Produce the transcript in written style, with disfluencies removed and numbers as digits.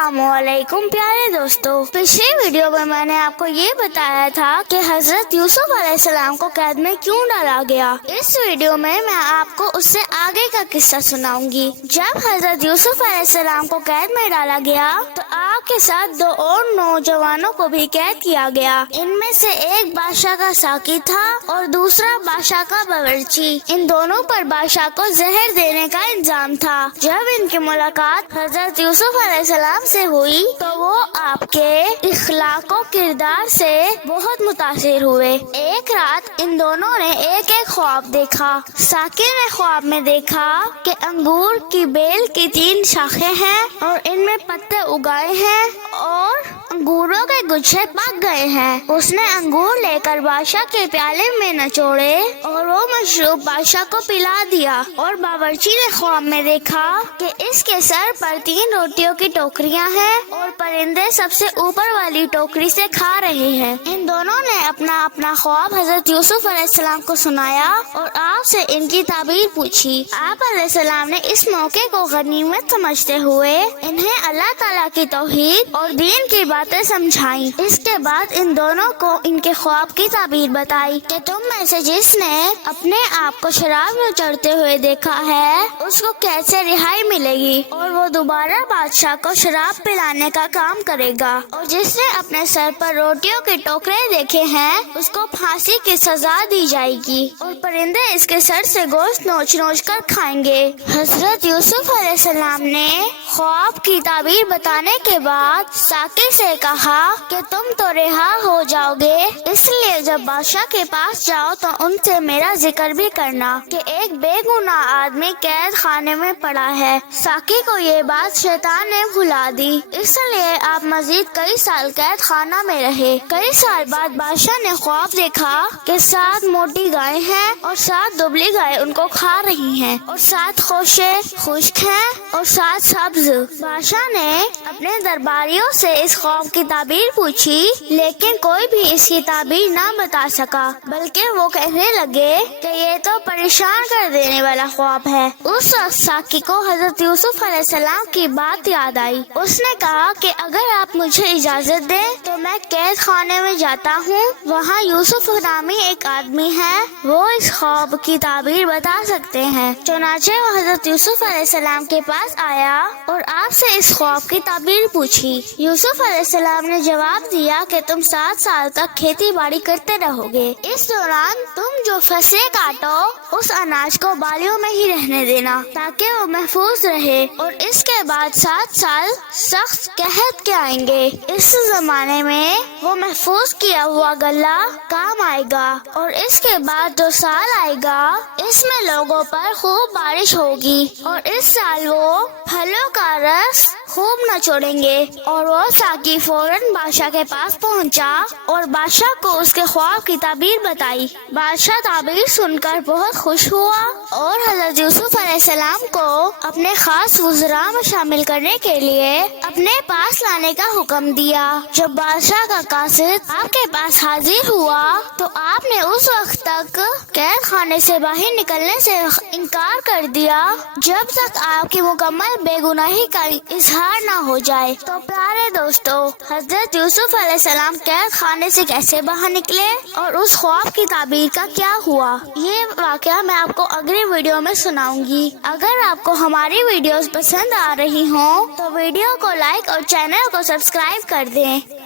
अस्सलामुअलैकुम प्यारे दोस्तों, पिछले वीडियो में मैंने आपको ये बताया था कि हजरत यूसुफ अलैहिस्सलाम को कैद में क्यों डाला गया। इस वीडियो में मैं आपको उससे आगे का किस्सा सुनाऊंगी। जब हजरत यूसुफ अलैहिस्सलाम को कैद में डाला गया तो आपके साथ दो और नौजवानों को भी कैद किया गया। इनमें से एक बादशाह का साकी था और दूसरा बादशाह का बावर्ची। इन दोनों पर बादशाह को जहर देने का इल्जाम था। जब इनकी मुलाकात हजरत यूसुफ अलैहिस्सलाम से हुई तो वो आपके इखलाक और किरदार से बहुत मुतासिर हुए। एक रात इन दोनों ने एक एक ख्वाब देखा। साकिर ने ख्वाब में देखा कि अंगूर की बेल की 3 शाखें हैं और इनमें पत्ते उगाए हैं और अंगूरों के गुच्छे पक गए हैं। उसने अंगूर लेकर बादशाह के प्याले में नचोड़े और वो मशरूब बादशाह को पिला दिया। और बावर्ची ने ख्वाब में देखा कि इसके सर पर 3 रोटियों की टोकरियां हैं और परिंदे सबसे ऊपर वाली टोकरी से खा रहे हैं। इन दोनों ने अपना अपना ख्वाब हजरत यूसुफ अलैहिस्सलाम को सुनाया और आपसे इनकी ताबीर पूछी। आप अलैहिस्सलाम ने इस मौके को गनीमत समझते हुए इन्हें अल्लाह ताला की तौहीद और दीन की बातें समझाई। इसके बाद इन दोनों को इनके ख्वाब की ताबीर बताई कि तुम में से जिसने अपने आप को शराब में चढ़ते हुए देखा है उसको कैसे रिहाई मिलेगी और वो दोबारा बादशाह को शराब पिलाने का काम करेगा। और जिसने अपने सर पर रोटियों के टोकरे देखे हैं उसको फांसी की सजा दी जाएगी और परिंदे इसके सर से गोश्त नोच नोच कर खाएंगे। हजरत यूसुफ अलैहिस्सलाम ने ख्वाब की ताबीर बताने के बाद साकी से कहा कि तुम तो रिहा हो जाओगे, इसलिए जब बादशाह के पास जाओ तो उनसे मेरा जिक्र भी करना कि एक बेगुनाह आदमी कैद खाने में पड़ा है। साकी को ये बात शैतान ने भुला दी, इसलिए आप मजीद कई साल कैद खाना में रहे। कई साल बाद बादशाह ने ख्वाब देखा कि 7 मोटी गायें हैं और 7 दुबली गायें उनको खा रही हैं और 7 खोशे खुश्क हैं और 7 सब्ज। बादशाह ने अपने दरबारियों से इस ख्वाब की ताबीर पूछी, लेकिन कोई भी इसकी ताबीर ना बता सका, बल्कि वो कहने लगे कि ये तो परेशान कर देने वाला ख्वाब है। उस वक्त साकी को हजरत यूसुफ अलैहिस्सलाम की बात याद आई। उसने कहा कि अगर आप मुझे इजाजत दें तो मैं कैद खाने में जाता हूँ। वहाँ यूसुफ नामी एक आदमी है, वो इस ख्वाब की ताबीर बता सकते हैं। चुनाचे वो हजरत यूसुफ अलैहिस्सलाम के पास आया और आपसे इस ख्वाब की ताबीर पूछी। यूसुफ अलैहिस्सलाम ने जवाब दिया कि तुम 7 साल तक खेती बाड़ी करते रहोगे। इस दौरान तुम जो फसलें काटो उस अनाज को बालियों में ही रहने देना ताकि वो महफूज रहे और इसके बाद 7 साल सख्त कहत के आएंगे। इस जमाने में वो महफूज किया हुआ गल्ला काम आएगा और इसके बाद जो साल आएगा इसमें लोगों पर खूब बारिश होगी और इस साल वो फलों का रस खूब नचोड़ेंगे। और वो साकी फौरन बादशाह के पास पहुंचा और बादशाह को उसके ख्वाब की ताबीर बताई। बादशाह ताबीर सुनकर बहुत खुश हुआ और हजरत यूसुफ अलैहिस्सलाम को अपने खास वज़रा में शामिल करने के लिए अपने पास लाने का हुक्म दिया। जब बादशाह का कासिद आपके पास हाजिर हुआ तो आपने उस वक्त तक कैद खाने से बाहर निकलने से इनकार कर दिया जब तक आपकी मुकम्मल बेगुनाही का इजहार ना हो जाए। तो प्यारे दोस्तों, हजरत यूसुफ अलैहिस्सलाम कैद खाने से कैसे बाहर निकले और उस ख्वाब की ताबीर का क्या हुआ, ये वाकया मैं आपको अगली वीडियो में सुनाऊंगी। अगर आपको हमारी वीडियोस पसंद आ रही हो तो वीडियो को लाइक और चैनल को सब्सक्राइब कर दें।